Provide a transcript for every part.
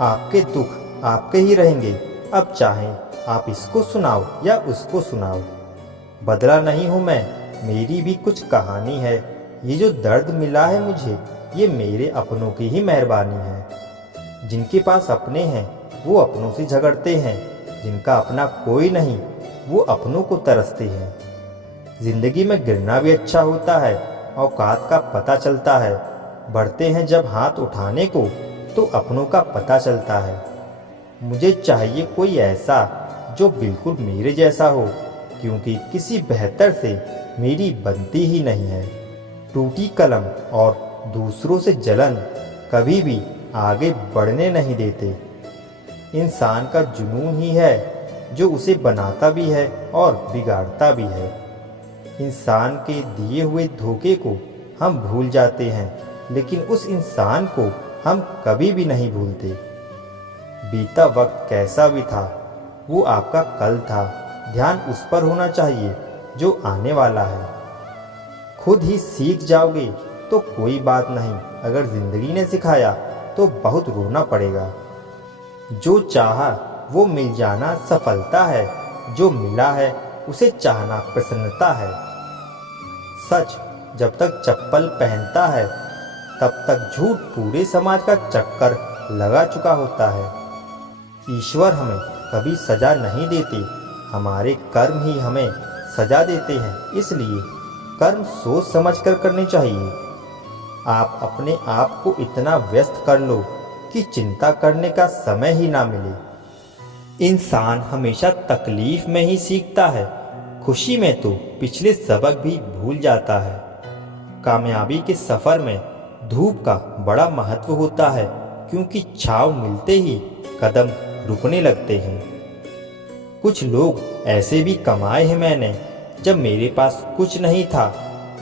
आपके दुख आपके ही रहेंगे। अब चाहें आप इसको सुनाओ या उसको सुनाओ। बदला नहीं हूँ मैं, मेरी भी कुछ कहानी है। ये जो दर्द मिला है मुझे, ये मेरे अपनों की ही मेहरबानी है। जिनके पास अपने हैं वो अपनों से झगड़ते हैं, जिनका अपना कोई नहीं वो अपनों को तरसते हैं। जिंदगी में गिरना भी अच्छा होता है, औकात का पता चलता है। बढ़ते हैं जब हाथ उठाने को तो अपनों का पता चलता है। मुझे चाहिए कोई ऐसा जो बिल्कुल मेरे जैसा हो, क्योंकि किसी बेहतर से मेरी बनती ही नहीं है। टूटी कलम और दूसरों से जलन कभी भी आगे बढ़ने नहीं देते। इंसान का जुनून ही है जो उसे बनाता भी है और बिगाड़ता भी है। इंसान के दिए हुए धोखे को हम भूल जाते हैं, लेकिन उस इंसान को हम कभी भी नहीं भूलते। बीता वक्त कैसा भी था, वो आपका कल था। ध्यान उस पर होना चाहिए जो आने वाला है। खुद ही सीख जाओगे तो कोई बात नहीं, अगर जिंदगी ने सिखाया तो बहुत रोना पड़ेगा। जो चाहा वो मिल जाना सफलता है, जो मिला है उसे चाहना प्रसन्नता है। सच जब तक चप्पल पहनता है तब तक झूठ पूरे समाज का चक्कर लगा चुका होता है। ईश्वर हमें कभी सजा नहीं देते, हमारे कर्म ही हमें सजा देते हैं। इसलिए कर्म सोच समझ कर करने चाहिए। आप अपने आप को इतना व्यस्त कर लो कि चिंता करने का समय ही ना मिले। इंसान हमेशा तकलीफ में ही सीखता है, खुशी में तो पिछले सबक भी भूल जाता है। कामयाबी के सफ़र में धूप का बड़ा महत्व होता है, क्योंकि छांव मिलते ही कदम रुकने लगते हैं। कुछ लोग ऐसे भी कमाए हैं मैंने, जब मेरे पास कुछ नहीं था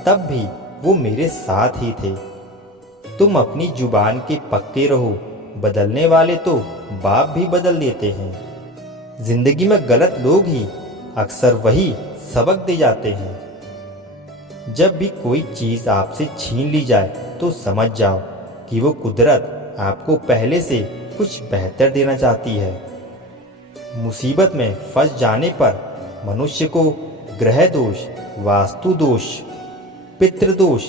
तब भी वो मेरे साथ ही थे। तुम अपनी जुबान के पक्के रहो, बदलने वाले तो बाप भी बदल देते हैं। जिंदगी में गलत लोग ही अक्सर वही सबक दे जाते हैं। जब भी कोई चीज़ आपसे छीन ली जाए तो समझ जाओ कि वो कुदरत आपको पहले से कुछ बेहतर देना चाहती है। मुसीबत में फंस जाने पर मनुष्य को ग्रह दोष, वास्तु दोष, पितृदोष,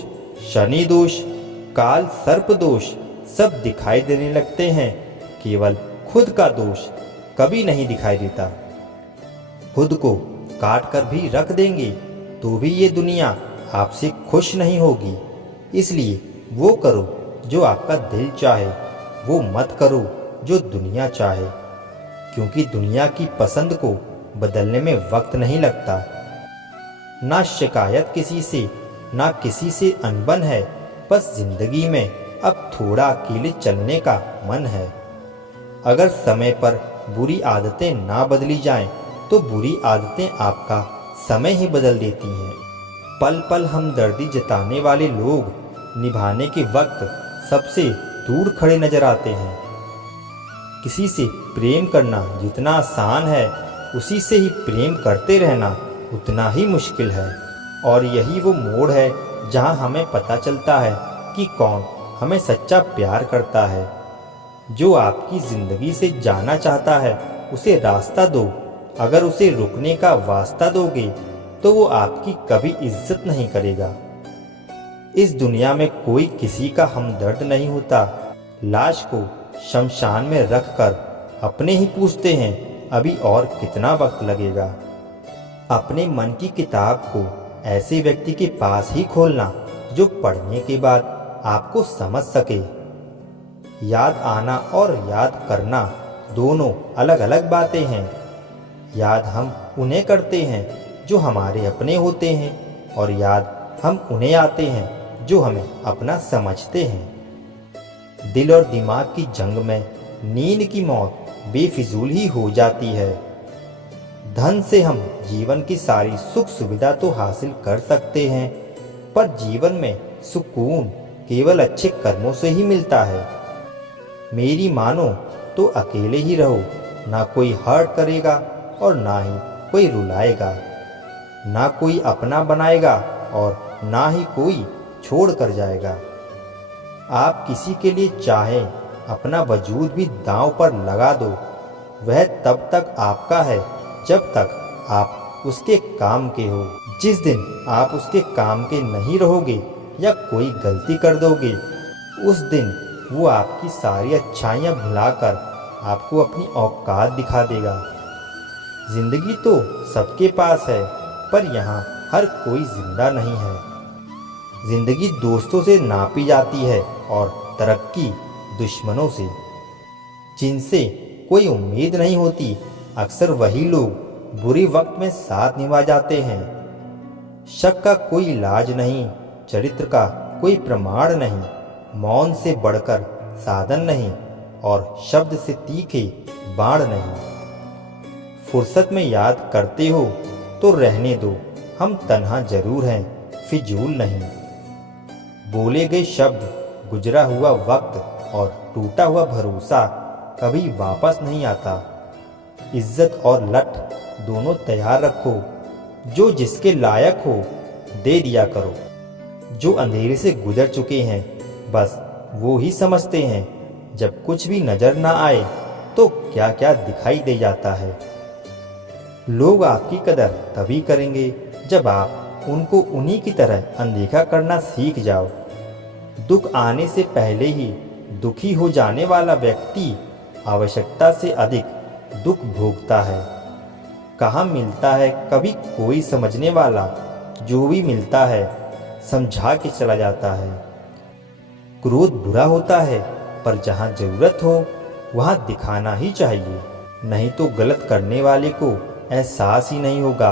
शनि दोष, काल सर्प दोष सब दिखाई देने लगते हैं। केवल खुद का दोष कभी नहीं दिखाई देता। खुद को काट कर भी रख देंगे तो भी ये दुनिया आपसे खुश नहीं होगी। इसलिए वो करो जो आपका दिल चाहे, वो मत करो जो दुनिया चाहे, क्योंकि दुनिया की पसंद को बदलने में वक्त नहीं लगता। ना शिकायत किसी से, ना किसी से अनबन है, बस जिंदगी में अब थोड़ा अकेले चलने का मन है। अगर समय पर बुरी आदतें ना बदली जाएं, तो बुरी आदतें आपका समय ही बदल देती हैं। पल पल हमदर्दी जताने वाले लोग निभाने के वक्त सबसे दूर खड़े नजर आते हैं। किसी से प्रेम करना जितना आसान है, उसी से ही प्रेम करते रहना उतना ही मुश्किल है। और यही वो मोड़ है जहां हमें पता चलता है कि कौन हमें सच्चा प्यार करता है। जो आपकी ज़िंदगी से जाना चाहता है उसे रास्ता दो। अगर उसे रुकने का वास्ता दोगे तो वो आपकी कभी इज्जत नहीं करेगा। इस दुनिया में कोई किसी का हमदर्द नहीं होता। लाश को शमशान में रखकर अपने ही पूछते हैं अभी और कितना वक्त लगेगा। अपने मन की किताब को ऐसे व्यक्ति के पास ही खोलना जो पढ़ने के बाद आपको समझ सके। याद आना और याद करना दोनों अलग अलग बातें हैं। याद हम उन्हें करते हैं जो हमारे अपने होते हैं, और याद हम उन्हें आते हैं जो हमें अपना समझते हैं। दिल और दिमाग की जंग में नींद की मौत बेफिजूल ही हो जाती है। धन से हम जीवन की सारी सुख सुविधा तो हासिल कर सकते हैं, पर जीवन में सुकून केवल अच्छे कर्मों से ही मिलता है। मेरी मानो तो अकेले ही रहो, ना कोई हर्ट करेगा और ना ही कोई रुलाएगा। ना कोई अपना बनाएगा और ना ही कोई छोड़ कर जाएगा। आप किसी के लिए चाहें अपना वजूद भी दांव पर लगा दो, वह तब तक आपका है जब तक आप उसके काम के हो। जिस दिन आप उसके काम के नहीं रहोगे या कोई गलती कर दोगे, उस दिन वो आपकी सारी अच्छाइयाँ भुलाकर आपको अपनी औकात दिखा देगा। जिंदगी तो सबके पास है, पर यहाँ हर कोई जिंदा नहीं है। जिंदगी दोस्तों से नापी जाती है और तरक्की दुश्मनों से। जिनसे कोई उम्मीद नहीं होती, अक्सर वही लोग बुरे वक्त में साथ निभा जाते हैं। शक का कोई इलाज नहीं, चरित्र का कोई प्रमाण नहीं, मौन से बढ़कर साधन नहीं और शब्द से तीखे बाण नहीं। फुर्सत में याद करते हो तो रहने दो, हम तन्हा जरूर हैं, फिजूल नहीं। बोले गए शब्द, गुजरा हुआ वक्त और टूटा हुआ भरोसा कभी वापस नहीं आता। इज्जत और लठ दोनों तैयार रखो, जो जिसके लायक हो दे दिया करो। जो अंधेरे से गुजर चुके हैं, बस वो ही समझते हैं जब कुछ भी नजर ना आए तो क्या क्या दिखाई दे जाता है। लोग आपकी कदर तभी करेंगे जब आप उनको उन्हीं की तरह अनदेखा करना सीख जाओ। दुख आने से पहले ही दुखी हो जाने वाला व्यक्ति आवश्यकता से अधिक दुख भोगता है। कहाँ मिलता है कभी कोई समझने वाला, जो भी मिलता है समझा के चला जाता है। क्रोध बुरा होता है, पर जहाँ जरूरत हो वहाँ दिखाना ही चाहिए, नहीं तो गलत करने वाले को एहसास ही नहीं होगा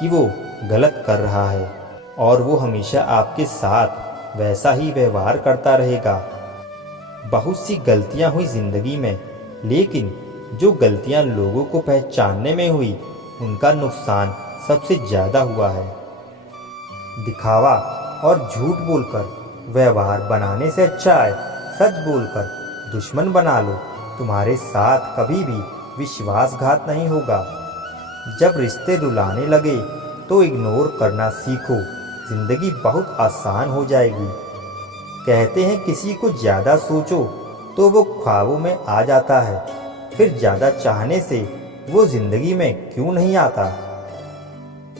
कि वो गलत कर रहा है और वो हमेशा आपके साथ वैसा ही व्यवहार करता रहेगा। बहुत सी गलतियाँ हुई जिंदगी में, लेकिन जो गलतियाँ लोगों को पहचानने में हुई, उनका नुकसान सबसे ज़्यादा हुआ है। दिखावा और झूठ बोलकर व्यवहार बनाने से अच्छा है सच बोलकर दुश्मन बना लो। तुम्हारे साथ कभी भी विश्वासघात नहीं होगा। जब रिश्ते रुलाने लगे तो इग्नोर करना सीखो, जिंदगी बहुत आसान हो जाएगी। कहते हैं किसी को ज़्यादा सोचो तो वो ख्वाबों में आ जाता है, फिर ज़्यादा चाहने से वो जिंदगी में क्यों नहीं आता।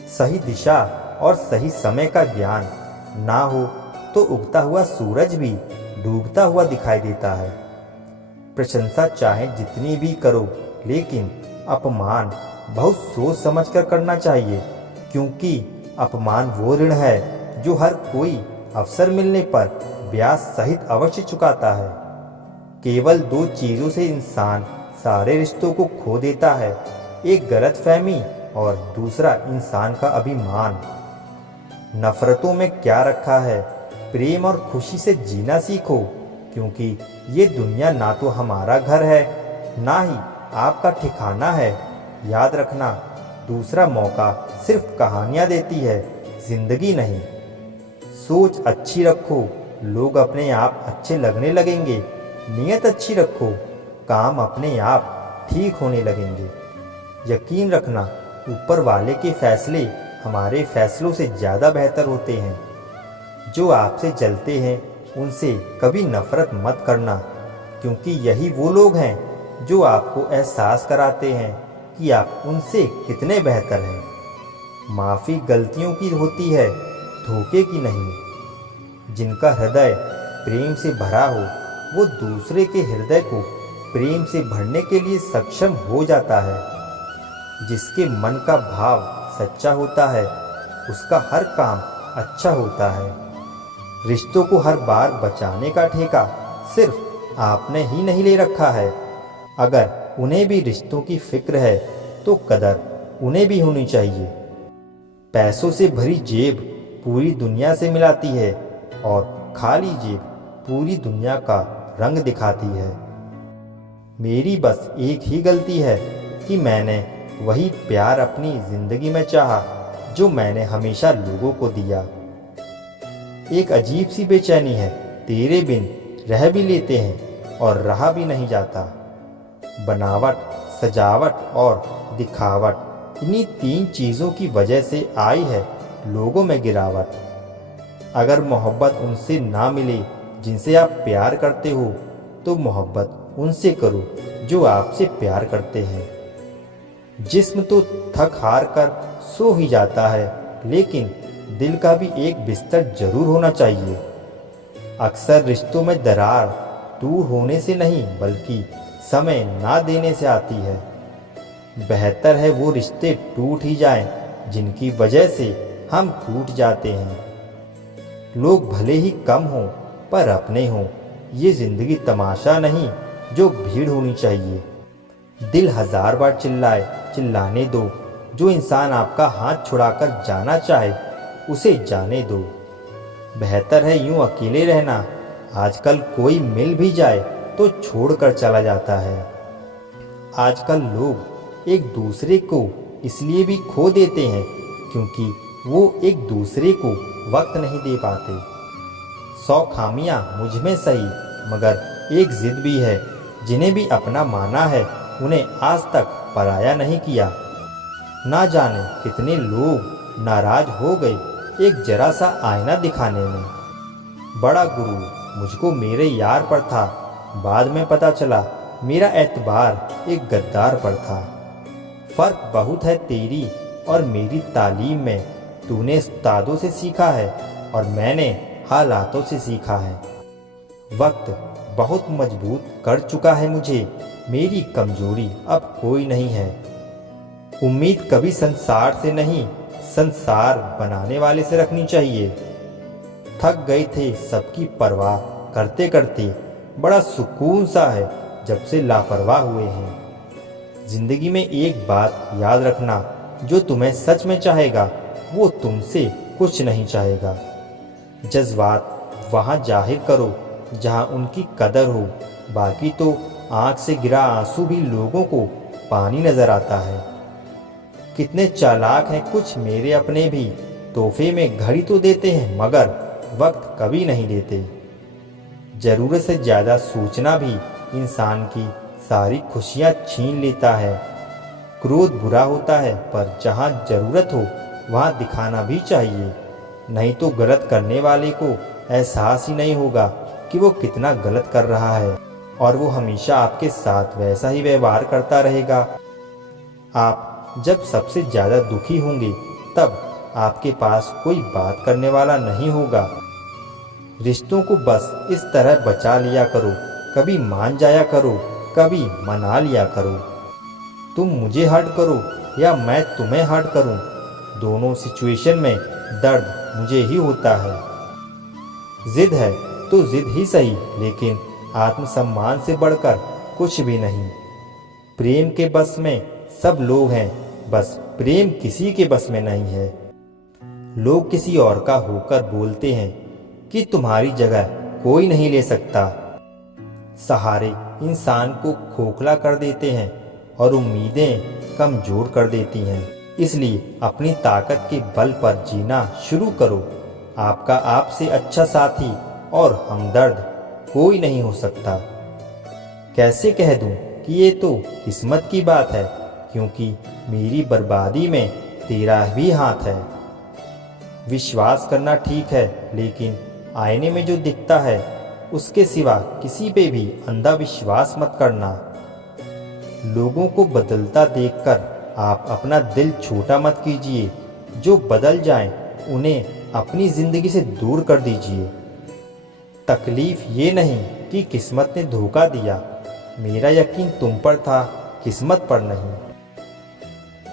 सही दिशा और सही समय का ज्ञान ना हो तो उगता हुआ सूरज भी डूबता हुआ दिखाई देता है। प्रशंसा चाहे जितनी भी करो, लेकिन अपमान बहुत सोच समझ कर करना चाहिए, क्योंकि अपमान वो ऋण है जो हर कोई अवसर मिलने पर ब्याज सहित अवश्य चुकाता है। केवल दो चीज़ों से इंसान सारे रिश्तों को खो देता है, एक गलतफहमी और दूसरा इंसान का अभिमान। नफरतों में क्या रखा है, प्रेम और खुशी से जीना सीखो, क्योंकि ये दुनिया ना तो हमारा घर है, ना ही आपका ठिकाना है। याद रखना, दूसरा मौका सिर्फ कहानियाँ देती है, जिंदगी नहीं। सोच अच्छी रखो, लोग अपने आप अच्छे लगने लगेंगे। नीयत अच्छी रखो, काम अपने आप ठीक होने लगेंगे। यकीन रखना, ऊपर वाले के फैसले हमारे फैसलों से ज़्यादा बेहतर होते हैं। जो आपसे जलते हैं उनसे कभी नफरत मत करना, क्योंकि यही वो लोग हैं जो आपको एहसास कराते हैं कि आप उनसे कितने बेहतर हैं। माफ़ी गलतियों की होती है, धोखे की नहीं। जिनका हृदय प्रेम से भरा हो, वो दूसरे के हृदय को प्रेम से भरने के लिए सक्षम हो जाता है। जिसके मन का भाव सच्चा होता है, उसका हर काम अच्छा होता है। रिश्तों को हर बार बचाने का ठेका सिर्फ आपने ही नहीं ले रखा है। अगर उन्हें भी रिश्तों की फिक्र है तो कदर उन्हें भी होनी चाहिए। पैसों से भरी जेब पूरी दुनिया से मिलाती है और खाली जेब पूरी दुनिया का रंग दिखाती है। मेरी बस एक ही गलती है कि मैंने वही प्यार अपनी ज़िंदगी में चाहा जो मैंने हमेशा लोगों को दिया। एक अजीब सी बेचैनी है, तेरे बिन रह भी लेते हैं और रहा भी नहीं जाता। बनावट, सजावट और दिखावट, इन्हीं तीन चीज़ों की वजह से आई है लोगों में गिरावट। अगर मोहब्बत उनसे ना मिले जिनसे आप प्यार करते हो, तो मोहब्बत उनसे करो जो आपसे प्यार करते हैं। जिस्म तो थक हार कर सो ही जाता है, लेकिन दिल का भी एक बिस्तर जरूर होना चाहिए। अक्सर रिश्तों में दरार दूर होने से नहीं बल्कि समय ना देने से आती है। बेहतर है वो रिश्ते टूट ही जाएं जिनकी वजह से हम टूट जाते हैं। लोग भले ही कम हों पर अपने हों, ये जिंदगी तमाशा नहीं जो भीड़ होनी चाहिए। दिल 1000 बार चिल्लाए चिल्लाने दो, जो इंसान आपका हाथ छुड़ाकर जाना चाहे उसे जाने दो। बेहतर है यूं अकेले रहना, आजकल कोई मिल भी जाए तो छोड़कर चला जाता है। आजकल लोग एक दूसरे को इसलिए भी खो देते हैं क्योंकि वो एक दूसरे को वक्त नहीं दे पाते। 100 खामियां मुझ में सही, मगर एक जिद भी है। जिन्हें भी अपना माना है उन्हें आज तक पराया नहीं किया। ना जाने कितने लोग नाराज हो गए एक जरा सा आईना दिखाने में। बड़ा गुरु मुझको मेरे यार पर था, बाद में पता चला मेरा एतबार एक गद्दार पर था। फर्क बहुत है तेरी और मेरी तालीम में, तूने उस्तादों से सीखा है और मैंने हालातों से सीखा है। वक्त बहुत मजबूत कर चुका है मुझे, मेरी कमजोरी अब कोई नहीं है। उम्मीद कभी संसार से नहीं, संसार बनाने वाले से रखनी चाहिए। थक गए थे सबकी परवाह करते करते, बड़ा सुकून सा है जब से लापरवाह हुए हैं। जिंदगी में एक बात याद रखना, जो तुम्हें सच में चाहेगा वो तुमसे कुछ नहीं चाहेगा। जज्बात वहाँ जाहिर करो जहाँ उनकी कदर हो, बाकी तो आँख से गिरा आंसू भी लोगों को पानी नजर आता है। कितने चालाक हैं कुछ मेरे अपने भी, तोहफे में घड़ी तो देते हैं मगर वक्त कभी नहीं देते। ज़रूरत से ज़्यादा सोचना भी इंसान की सारी खुशियाँ छीन लेता है। क्रोध बुरा होता है पर जहाँ ज़रूरत हो वहाँ दिखाना भी चाहिए, नहीं तो गलत करने वाले को एहसास ही नहीं होगा कि वो कितना गलत कर रहा है और वो हमेशा आपके साथ वैसा ही व्यवहार करता रहेगा। आप जब सबसे ज़्यादा दुखी होंगे तब आपके पास कोई बात करने वाला नहीं होगा। रिश्तों को बस इस तरह बचा लिया करो, कभी मान जाया करो, कभी मना लिया करो। तुम मुझे हर्ट करो या मैं तुम्हें हर्ट करूं, दोनों सिचुएशन में दर्द मुझे ही होता है। जिद है तो जिद ही सही, लेकिन आत्मसम्मान से बढ़कर कुछ भी नहीं। प्रेम के बस में सब लोग हैं, बस प्रेम किसी के बस में नहीं है। लोग किसी और का होकर बोलते हैं कि तुम्हारी जगह कोई नहीं ले सकता। सहारे इंसान को खोखला कर देते हैं और उम्मीदें कमजोर कर देती हैं। इसलिए अपनी ताकत के बल पर जीना शुरू करो। आपका आपसे अच्छा साथी और हमदर्द कोई नहीं हो सकता। कैसे कह दूं कि ये तो किस्मत की बात है, क्योंकि मेरी बर्बादी में तेरा भी हाथ है। विश्वास करना ठीक है, लेकिन आईने में जो दिखता है उसके सिवा किसी पे भी अंधा विश्वास मत करना। लोगों को बदलता देखकर आप अपना दिल छोटा मत कीजिए। जो बदल जाएं, उन्हें अपनी ज़िंदगी से दूर कर दीजिए। तकलीफ़ ये नहीं कि किस्मत ने धोखा दिया, मेरा यकीन तुम पर था, किस्मत पर नहीं।